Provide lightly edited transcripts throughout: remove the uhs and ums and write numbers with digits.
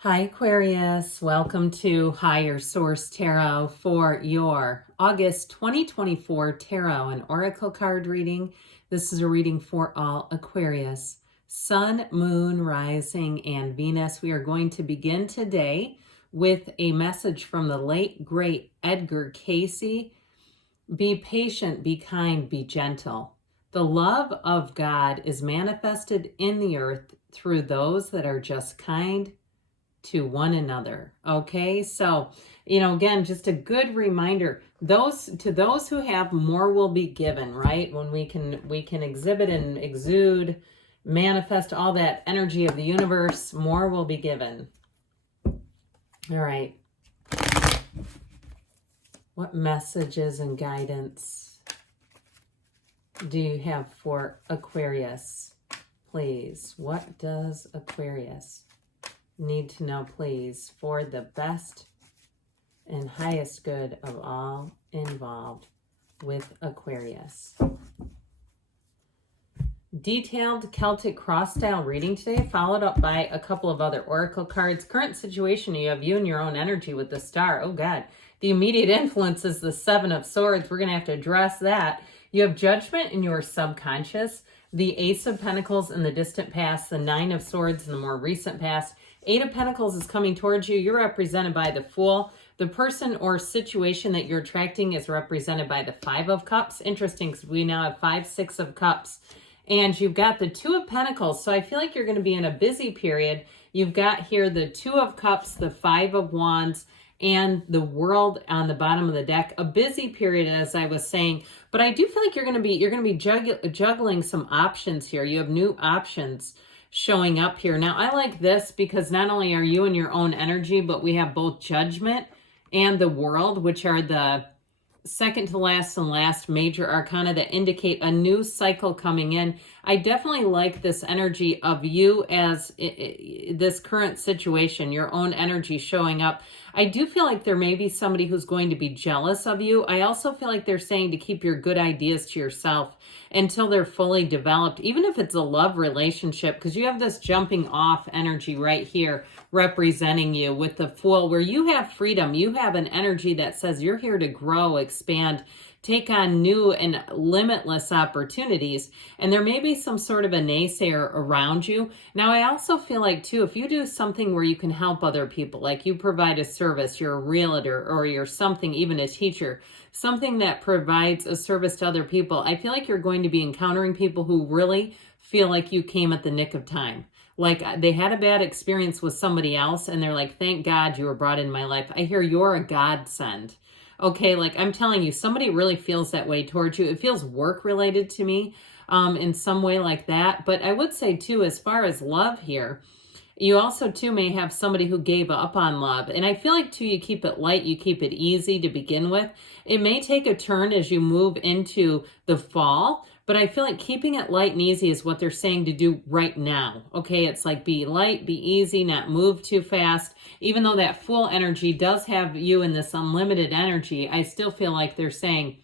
Hi, Aquarius. Welcome to Higher Source Tarot for your August 2024 Tarot and Oracle card reading. This is a reading for all Aquarius, Sun, Moon, Rising, and Venus. We are going to begin today with a message from the late, great Edgar Cayce. Be patient, be kind, be gentle. The love of God is manifested in the earth through those that are just kind to one another. Okay, so again, just a good reminder, those who have, more will be given, right? When we can exhibit and exude, manifest all that energy of the universe, more will be given. All right, what messages and guidance do you have for Aquarius, please? What does Aquarius need to know, please, for the best and highest good of all involved with Aquarius? Detailed Celtic cross-style reading today, followed up by a couple of other oracle cards. Current situation, you have you and your own energy with the Star. Oh God, the immediate influence is the Seven of Swords. We're going to have to address that. You have judgment in your subconscious, the Ace of Pentacles in the distant past, the Nine of Swords in the more recent past. Eight of Pentacles is coming towards you. You're represented by the Fool. The person or situation that you're attracting is represented by the Five of Cups. Interesting, because we now have 5, 6 of Cups. And you've got the Two of Pentacles. So I feel like you're going to be in a busy period. You've got here the Two of Cups, the Five of Wands, and the World on the bottom of the deck. A busy period, as I was saying. But I do feel like you're going to be juggling some options here. You have new options showing up here. Now, I like this because not only are you in your own energy, but we have both Judgment and the World, which are the second to last and last major arcana that indicate a new cycle coming in. I definitely like this energy of you as this current situation, your own energy showing up. I do feel like there may be somebody who's going to be jealous of you. I also feel like they're saying to keep your good ideas to yourself until they're fully developed, even if it's a love relationship, because you have this jumping off energy right here representing you with the Fool, where you have freedom. You have an energy that says you're here to grow, expand, take on new and limitless opportunities. And there may be some sort of a naysayer around you. Now, I also feel like, too, if you do something where you can help other people, like you provide a service, you're a realtor, or you're something, even a teacher, something that provides a service to other people, I feel like you're going to be encountering people who really feel like you came at the nick of time. Like they had a bad experience with somebody else and they're like, thank God you were brought in my life. I hear you're a godsend. Okay, like I'm telling you, somebody really feels that way towards you. It feels work related to me in some way like that. But I would say too, as far as love here, you also too may have somebody who gave up on love. And I feel like too, you keep it light, you keep it easy to begin with. It may take a turn as you move into the fall, but I feel like keeping it light and easy is what they're saying to do right now. Okay, it's like be light, be easy, not move too fast. Even though that Fool energy does have you in this unlimited energy, I still feel like they're saying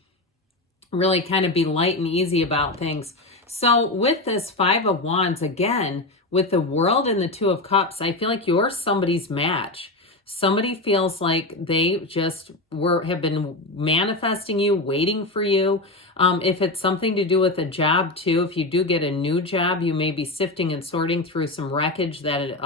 really kind of be light and easy about things. So with this Five of Wands, again, with the World and the Two of Cups, I feel like you're somebody's match. Somebody feels like they just have been manifesting you, waiting for you. If it's something to do with a job too, if you do get a new job, you may be sifting and sorting through some wreckage that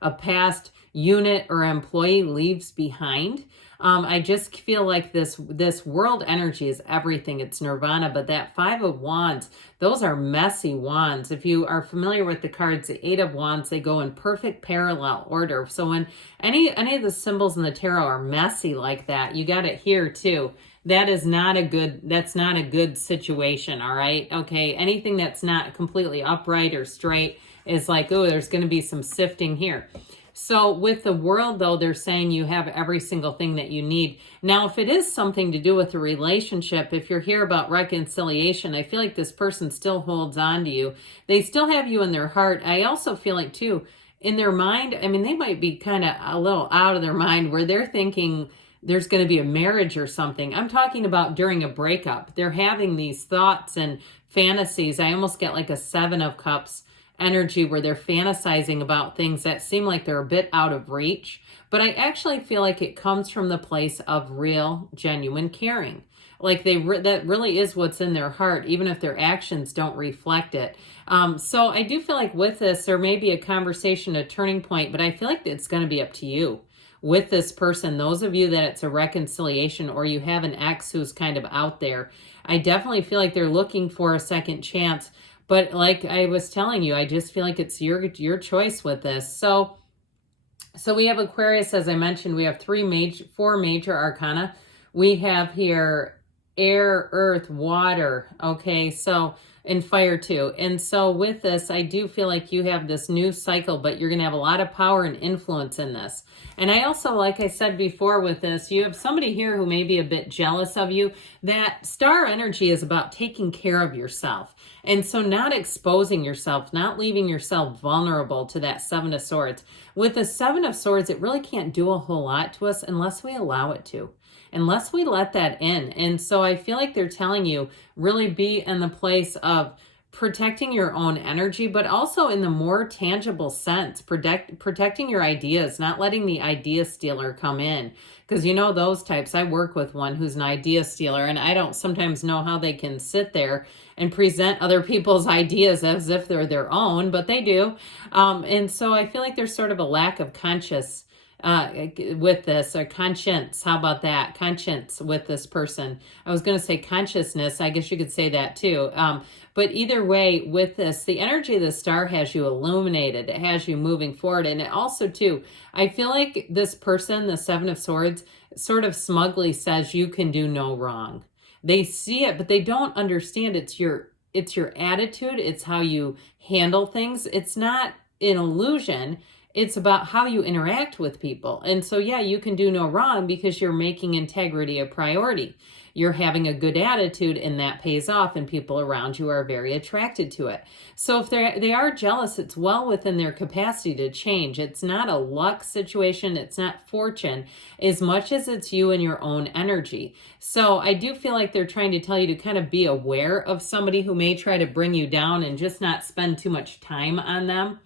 a past unit or employee leaves behind. I just feel like this World energy is everything. It's nirvana, but that Five of Wands, those are messy wands. If you are familiar with the cards, the Eight of Wands, they go in perfect parallel order. So when any of the symbols in the tarot are messy like that, you got it here too. That's not a good situation, all right? Okay, anything that's not completely upright or straight is like, oh, there's going to be some sifting here. So with the World, though, they're saying you have every single thing that you need. Now, if it is something to do with a relationship, if you're here about reconciliation, I feel like this person still holds on to you. They still have you in their heart. I also feel like, too, in their mind, I mean, they might be kind of a little out of their mind where they're thinking there's going to be a marriage or something. I'm talking about during a breakup. They're having these thoughts and fantasies. I almost get like a Seven of Cups energy where they're fantasizing about things that seem like they're a bit out of reach. But I actually feel like it comes from the place of real, genuine caring. Like that really is what's in their heart, even if their actions don't reflect it. So I do feel like with this, there may be a conversation, a turning point, but I feel like it's going to be up to you with this person. Those of you that it's a reconciliation or you have an ex who's kind of out there, I definitely feel like they're looking for a second chance. But like I was telling you, I just feel like it's your choice with this. So we have Aquarius, as I mentioned, we have four major arcana. We have here air, earth, water, okay, so, and fire too. And so with this, I do feel like you have this new cycle, but you're going to have a lot of power and influence in this. And I also, like I said before with this, you have somebody here who may be a bit jealous of you. That star energy is about taking care of yourself. And so not exposing yourself, not leaving yourself vulnerable to that Seven of Swords. With the Seven of Swords, it really can't do a whole lot to us unless we allow it to. Unless we let that in. And so I feel like they're telling you really be in the place of protecting your own energy, but also in the more tangible sense, protecting your ideas, not letting the idea stealer come in. Because you know those types, I work with one who's an idea stealer, and I don't sometimes know how they can sit there and present other people's ideas as if they're their own, but they do. And so I feel like there's sort of a lack of conscience with this, or conscience. How about that? Conscience with this person. I was going to say consciousness. I guess you could say that too. But either way, with this, the energy of the star has you illuminated. It has you moving forward. And it also too, I feel like this person, the Seven of Swords, sort of smugly says you can do no wrong. They see it, but they don't understand it's your attitude. It's how you handle things. It's not an illusion. It's about how you interact with people. And so, yeah, you can do no wrong because you're making integrity a priority. You're having a good attitude, and that pays off, and people around you are very attracted to it. So if they are jealous, it's well within their capacity to change. It's not a luck situation. It's not fortune as much as it's you and your own energy. So I do feel like they're trying to tell you to kind of be aware of somebody who may try to bring you down and just not spend too much time on them.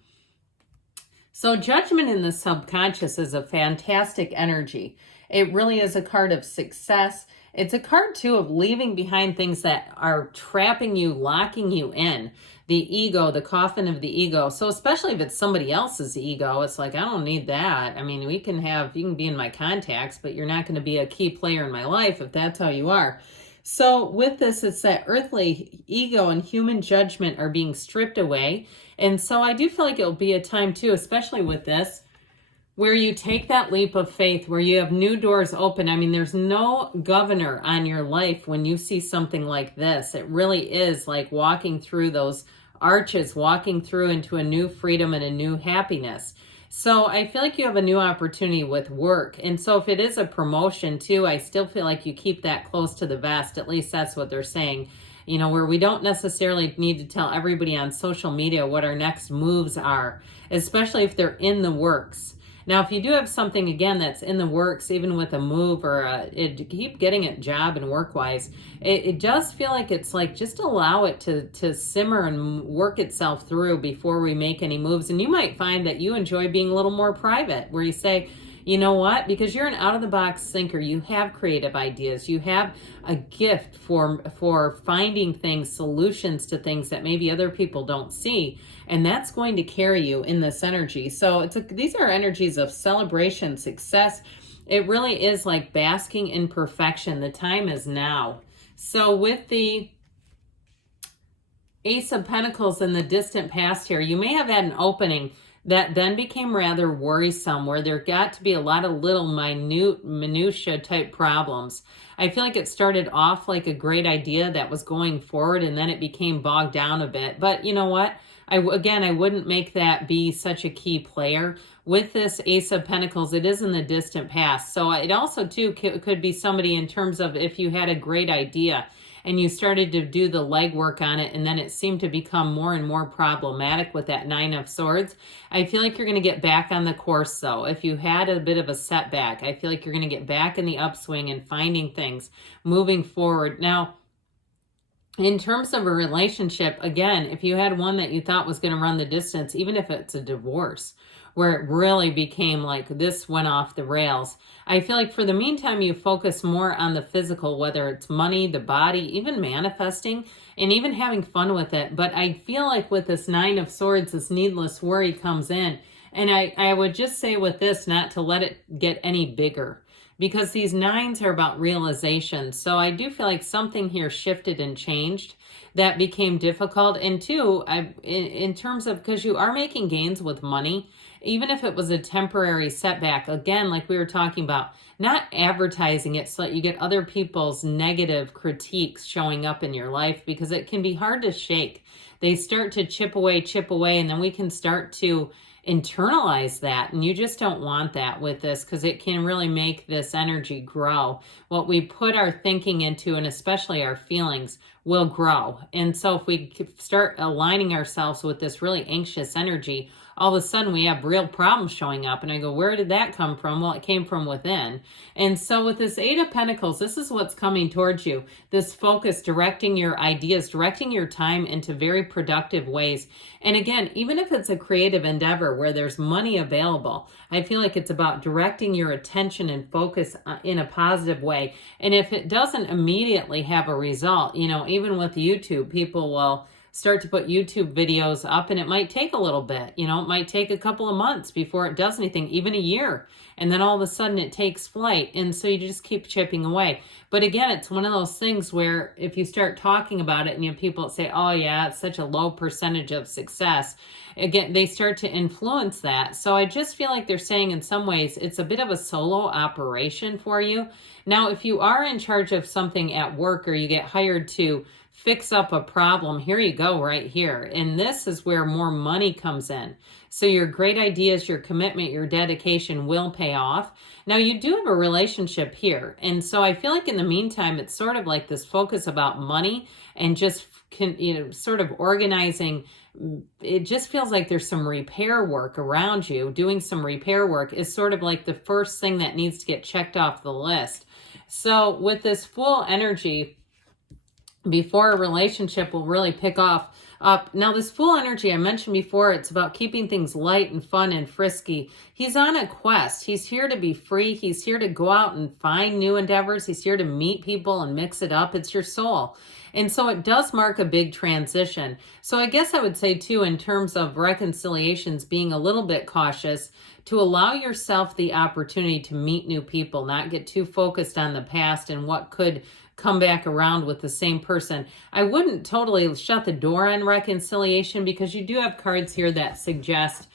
So Judgment in the subconscious is a fantastic energy. It really is a card of success. It's a card, too, of leaving behind things that are trapping you, locking you in. The ego, the coffin of the ego. So especially if it's somebody else's ego, it's like, I don't need that. I mean, you can be in my contacts, but you're not going to be a key player in my life if that's how you are. So with this, it's that earthly ego and human judgment are being stripped away. And so I do feel like it'll be a time too, especially with this, where you take that leap of faith, where you have new doors open. I mean, there's no governor on your life when you see something like this. It really is like walking through those arches, walking through into a new freedom and a new happiness. So I feel like you have a new opportunity with work. And so if it is a promotion too, I still feel like you keep that close to the vest. At least that's what they're saying. You know, where we don't necessarily need to tell everybody on social media what our next moves are, especially if they're in the works. Now, if you do have something, again, that's in the works, even with a move or keep getting it job and work-wise, it does feel like it's like just allow it to simmer and work itself through before we make any moves. And you might find that you enjoy being a little more private, where you say, you know what? Because you're an out-of-the-box thinker. You have creative ideas. You have a gift for finding things, solutions to things that maybe other people don't see. And that's going to carry you in this energy. So these are energies of celebration, success. It really is like basking in perfection. The time is now. So with the Ace of Pentacles in the distant past here, you may have had an opening that then became rather worrisome, where there got to be a lot of little minutia type problems. I feel like it started off like a great idea that was going forward, and then it became bogged down a bit. But you know what? I wouldn't make that be such a key player. With this Ace of Pentacles, it is in the distant past. So it also, too, could be somebody in terms of if you had a great idea and you started to do the legwork on it, and then it seemed to become more and more problematic with that Nine of Swords. I feel like you're going to get back on the course, though. If you had a bit of a setback, I feel like you're going to get back in the upswing and finding things, moving forward. Now, In terms of a relationship, again, if you had one that you thought was going to run the distance, even if it's a divorce, where it really became like this went off the rails, I feel like for the meantime, you focus more on the physical, whether it's money, the body, even manifesting, and even having fun with it. But I feel like with this Nine of Swords, this needless worry comes in. And I would just say with this, not to let it get any bigger, because these nines are about realization. So I do feel like something here shifted and changed that became difficult. And two, in terms of, because you are making gains with money, even if it was a temporary setback, again, like we were talking about, not advertising it so that you get other people's negative critiques showing up in your life, because it can be hard to shake. They start to chip away, and then we can start to internalize that, and you just don't want that with this, because it can really make this energy grow. What we put our thinking into, and especially our feelings, will grow. And so if we start aligning ourselves with this really anxious energy, all of a sudden we have real problems showing up. And I go, where did that come from? Well, it came from within. And so with this Eight of Pentacles, this is what's coming towards you. This focus, directing your ideas, directing your time into very productive ways. And again, even if it's a creative endeavor where there's money available, I feel like it's about directing your attention and focus in a positive way. And if it doesn't immediately have a result, you know, even with YouTube, people will start to put YouTube videos up, and it might take a little bit, you know, it might take a couple of months before it does anything, even a year. And then all of a sudden it takes flight. And so you just keep chipping away. But again, it's one of those things where if you start talking about it and you have people that say, oh yeah, it's such a low percentage of success, again, they start to influence that. So I just feel like they're saying in some ways it's a bit of a solo operation for you. Now, if you are in charge of something at work, or you get hired to fix up a problem, here you go right here. And this is where more money comes in. So your great ideas, your commitment, your dedication will pay off. Now you do have a relationship here. And so I feel like in the meantime, it's sort of like this focus about money and just sort of organizing. It just feels like there's some repair work around you. Doing some repair work is sort of like the first thing that needs to get checked off the list. So with this full energy, before a relationship will really pick up. Now, this full energy I mentioned before, it's about keeping things light and fun and frisky. He's on a quest. He's here to be free. He's here to go out and find new endeavors. He's here to meet people and mix it up. It's your soul. And so it does mark a big transition. So I guess I would say too, in terms of reconciliations, being a little bit cautious to allow yourself the opportunity to meet new people, not get too focused on the past and what could come back around with the same person. I wouldn't totally shut the door on reconciliation, because you do have cards here that suggest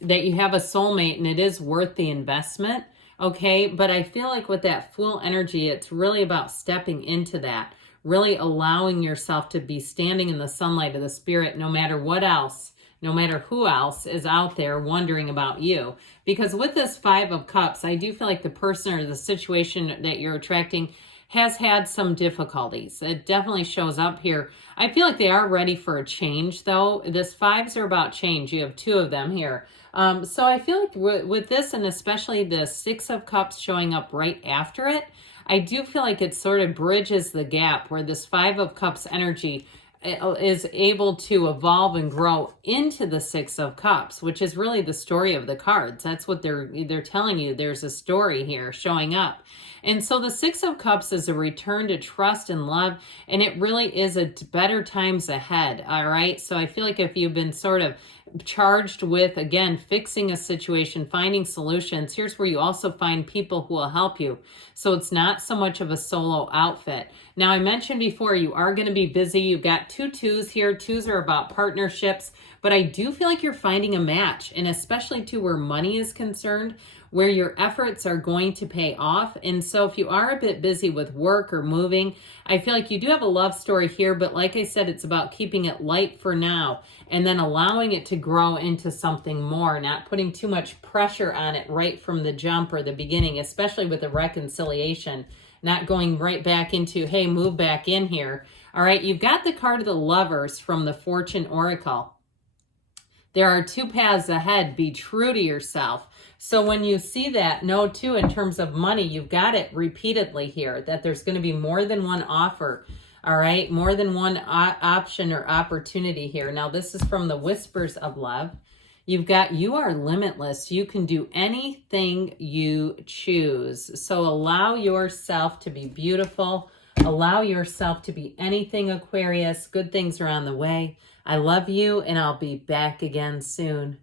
that you have a soulmate and it is worth the investment. Okay. But I feel like with that full energy, it's really about stepping into that, really allowing yourself to be standing in the sunlight of the spirit, no matter what else, no matter who else is out there wondering about you. Because with this Five of Cups, I do feel like the person or the situation that you're attracting has had some difficulties. It definitely shows up here. I feel like they are ready for a change, though. This fives are about change. You have two of them here. So I feel like with this, and especially the Six of Cups showing up right after it, I do feel like it sort of bridges the gap where this Five of Cups energy is able to evolve and grow into the Six of Cups, which is really the story of the cards. That's what they're telling you. There's a story here showing up. And so the Six of Cups is a return to trust and love, and it really is a better times ahead, all right? So I feel like if you've been sort of charged with, again, fixing a situation, finding solutions, here's where you also find people who will help you. So it's not so much of a solo outfit. Now, I mentioned before, you are going to be busy. You've got two twos here. Twos are about partnerships, but I do feel like you're finding a match, and especially to where money is concerned, where your efforts are going to pay off. And so if you are a bit busy with work or moving, I feel like you do have a love story here, but like I said, it's about keeping it light for now and then allowing it to grow into something more, not putting too much pressure on it right from the jump or the beginning, especially with a reconciliation, not going right back into, hey, move back in here. All right, you've got the card of the Lovers from the Fortune Oracle. There are two paths ahead. Be true to yourself. So when you see that, know too, in terms of money, you've got it repeatedly here, that there's going to be more than one offer All right, more than one option or opportunity here. Now, this is from the Whispers of Love. You've got, you are limitless. You can do anything you choose. So allow yourself to be beautiful. Allow yourself to be anything, Aquarius. Good things are on the way. I love you, and I'll be back again soon.